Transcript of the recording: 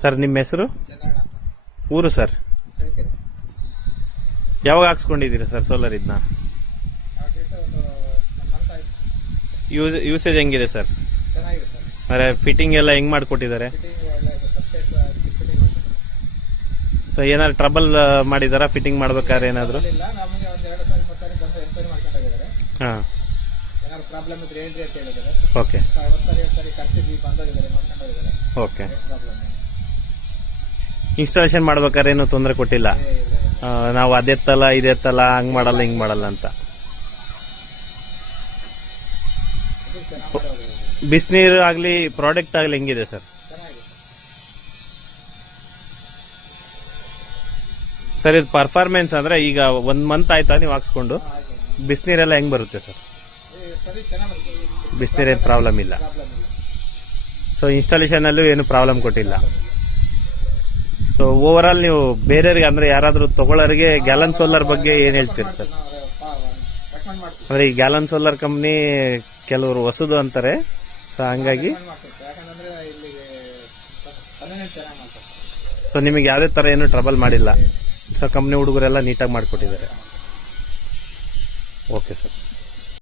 Sir ನಿಮ್ಮ ಹೆಸರು? ಚಂದ್ರಣ್ಣ ಅಂತ. ಊರು ಸರ್? ಚಳ್ಳಕೆರೆ. ಯಾವಾಗ ಹಾಕ್ಸ್ಕೊಂಡಿದ್ದೀರಾ ಸರ್ ಸೋಲಾರ್ ಇದನ್ನ? ಹಾಕಿಟ್ಟು ಒಂದು 1 month ಆಯ್ತು. ಯೂಸೇಜ್ ಹೆಂಗಿದೆ ಸರ್? ಚೆನ್ನಾಗಿದೆ ಸರ್. ಅಂದರೆ ಫಿಟ್ಟಿಂಗ್ ಎಲ್ಲ ಹೆಂಗ್ ಮಾಡಿಕೊಟ್ಟಿದ್ದಾರೆ? ಫಿಟ್ಟಿಂಗ್ ಒಳ್ಳೆ ಸಬ್ಸೆಟ್ ಫಿಟ್ಟಿಂಗ್ ಮಾಡ್ತಾರೆ. ಸೊ ಏನಾದ್ರು ಟ್ರಬಲ್ ಮಾಡಿದಾರಾ ಫಿಟ್ಟಿಂಗ್ ಮಾಡ್ಬೇಕಾದ್ರೆ ಏನಾದ್ರು? ಇಲ್ಲ, ನಮಗೆ ಒಂದು 2 ಸಾರಿ 3 ಸಾರಿ ಬಂದು ಎನ್ಕ್ವೈರಿ ಮಾಡ್ಕೊಂಡಿದ್ದಾರೆ. ಹಾಂ, ಏನಾದ್ರು ಪ್ರಾಬ್ಲಮ್ ಇದ್ರೆ ಹೇಳ್ರಿ ಅಂತ ಹೇಳಿದ್ದಾರೆ. ಓಕೆ. 1 ಸಾರಿ 2 ಸಾರಿ ಕರ್ಸಿದ್ವಿ, ಬಂದೋಗಿದ್ದಾರೆ, ನೋಡ್ಕೊಂಡೋಗಿದ್ದಾರೆ. ಓಕೆ. ಪ್ರಾಬ್ಲಮ್ ಇನ್ಸ್ಟಾಲೇಷನ್ ಮಾಡ್ಬೇಕಾದ್ರೆ ಏನು ತೊಂದರೆ ಕೊಟ್ಟಿಲ್ಲ? ಇಲ್ಲ. ನಾವು ಅದೆತ್ತಲ್ಲ ಇದೆತ್ತಲ್ಲ ಹಂಗ್ ಮಾಡಲ್ಲ ಹಿಂಗ್ ಮಾಡಲ್ಲ ಅಂತ. ಇದು ಚೆನ್ನಾಗಿ ಮಾಡೋದು. ಬಿಸಿನೀರು ಆಗ್ಲಿ ಪ್ರಾಡಕ್ಟ್ ಆಗ್ಲಿ ಹೆಂಗಿದೆ ಸರ್? ಚೆನ್ನಾಗಿದೆ. ಸರ್ ಇದು ಪರ್ಫಾರ್ಮೆನ್ಸ್ ಅಂದ್ರೆ ಈಗ 1 month ಆಯ್ತಾ ನೀವು ಹಾಕ್ಸ್ಕೊಂಡು? ಆಯ್ತು. ಬಿಸಿನೀರೆಲ್ಲ ಹೆಂಗ್ ಬರುತ್ತೆ ಸರ್? ಸರಿ, ಚೆನ್ನಾಗಿ ಬರ್ತದೆ. ಬಿಸಿನೀರೇನು ಪ್ರಾಬ್ಲಮ್ ಇಲ್ಲ. ಪ್ರಾಬ್ಲಮ್ ಇಲ್ಲ. ಸೊ ಇನ್ಸ್ಟಾಲೇಷನ್ ಅಲ್ಲೂ ಏನು ಪ್ರಾಬ್ಲಮ್ ಕೊಟ್ಟಿಲ್ಲ. ಸೊ ಓವರ್ ಆಲ್ ನೀವು ಬೇರೆಯವ್ರಿಗೆ ಅಂದ್ರೆ ಯಾರಾದ್ರೂ ತಗೊಳ್ಳೋರಿಗೆ ಗ್ಯಾಲನ್ ಸೋಲಾರ್ ಬಗ್ಗೆ ಏನ್ ಹೇಳ್ತೀರಿ ಸರ್? ರೆಕಮೆಂಡ್ ಮಾಡ್ತೀವಿ. ಅಂದ್ರೆ ಈ ಗ್ಯಾಲನ್ ಸೋಲಾರ್ ಕಂಪ್ನಿ ಕೆಲವರು ಹೊಸದು ಅಂತಾರೆ, ಸೊ ಹಂಗಾಗಿ ಯಾಕಂದ್ರೆ ಇಲ್ಲಿ ಚೆನ್ನಾಗಿ ಮಾಡ್ತಾರೆ. ಸೊ ನಿಮಗೆ ಯಾವುದೇ ತರ ಏನು ಟ್ರಬಲ್ ಮಾಡಿಲ್ಲ. ಸೊ ಕಂಪ್ನಿ ಹುಡುಗರೆಲ್ಲ ನೀಟಾಗಿ ಮಾಡಿಕೊಟ್ಟಿದ್ದಾರೆ. Okay sir.